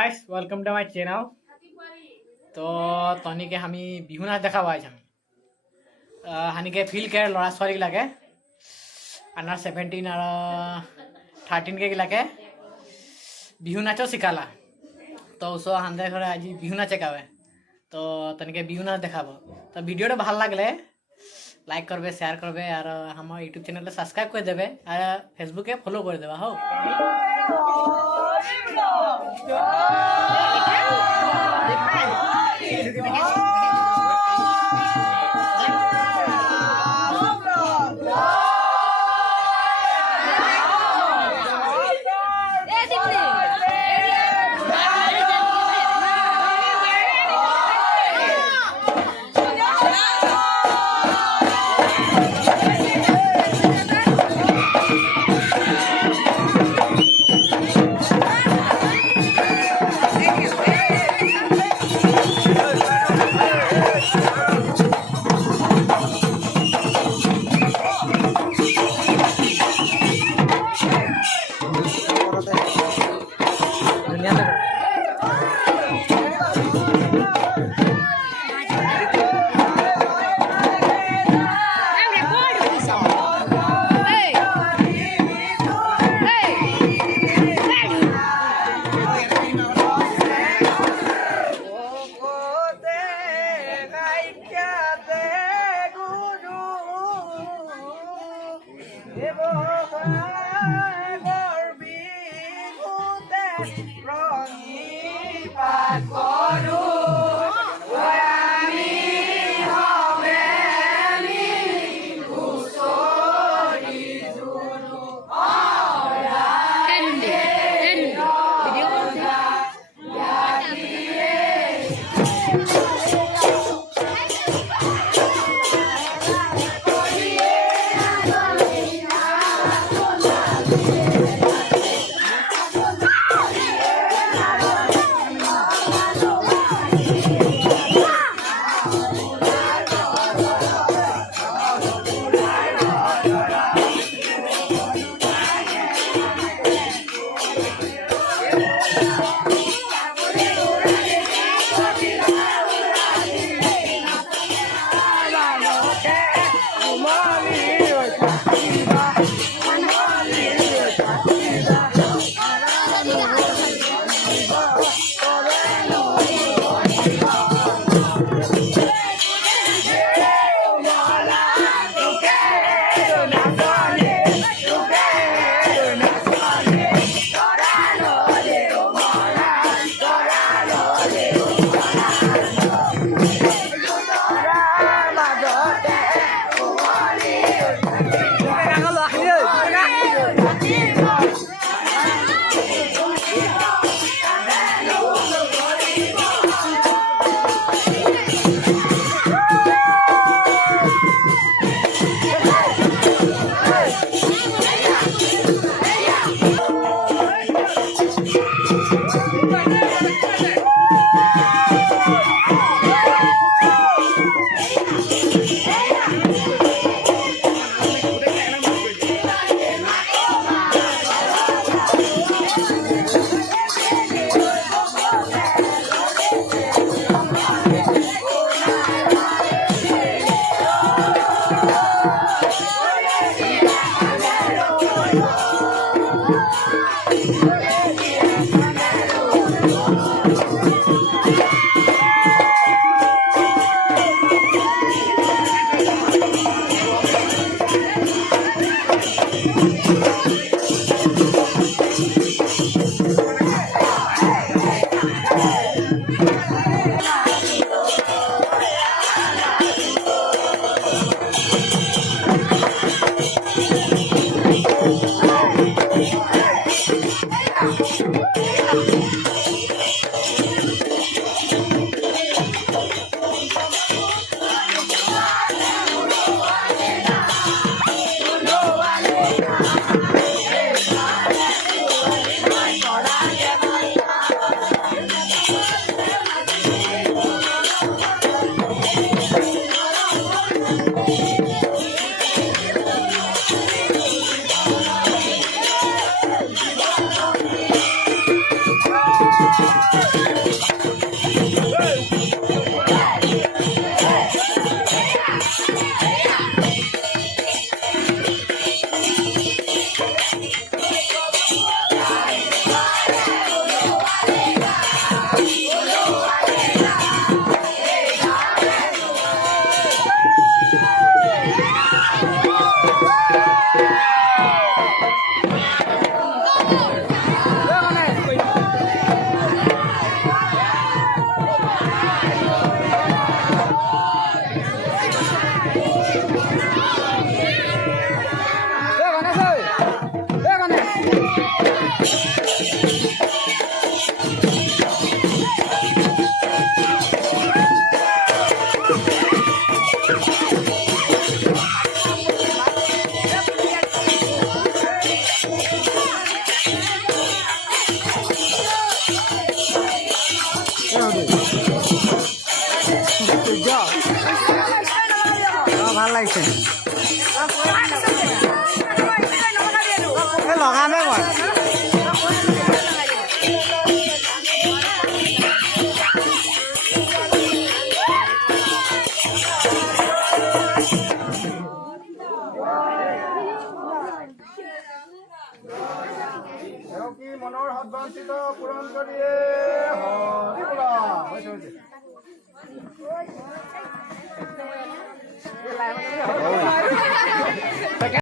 guys, welcome to my channel. तो तनी के हमी बिहु नाच देखा आज हम हानि के फील के लड़ा छोरी लगे अंडर 17 और 13 के लगे बिहु नाचो सिखाला तो उसो हांदे घरे आज बिहु नाच कावे तो तनी के बिहु नाच देखाबो तो वीडियो टा ভাল लागले लाइक करबे शेयर करबे और हम यूट्यूब चैनल पे सब्सक्राइब कर देबे और फेसबुक के फॉलो कर देबा हो ভাল লাগিছে লগামে মই মনৰ সদ্বাঞ্ছিত পূৰণ কৰিয়ে হৰি বোলা হৈছে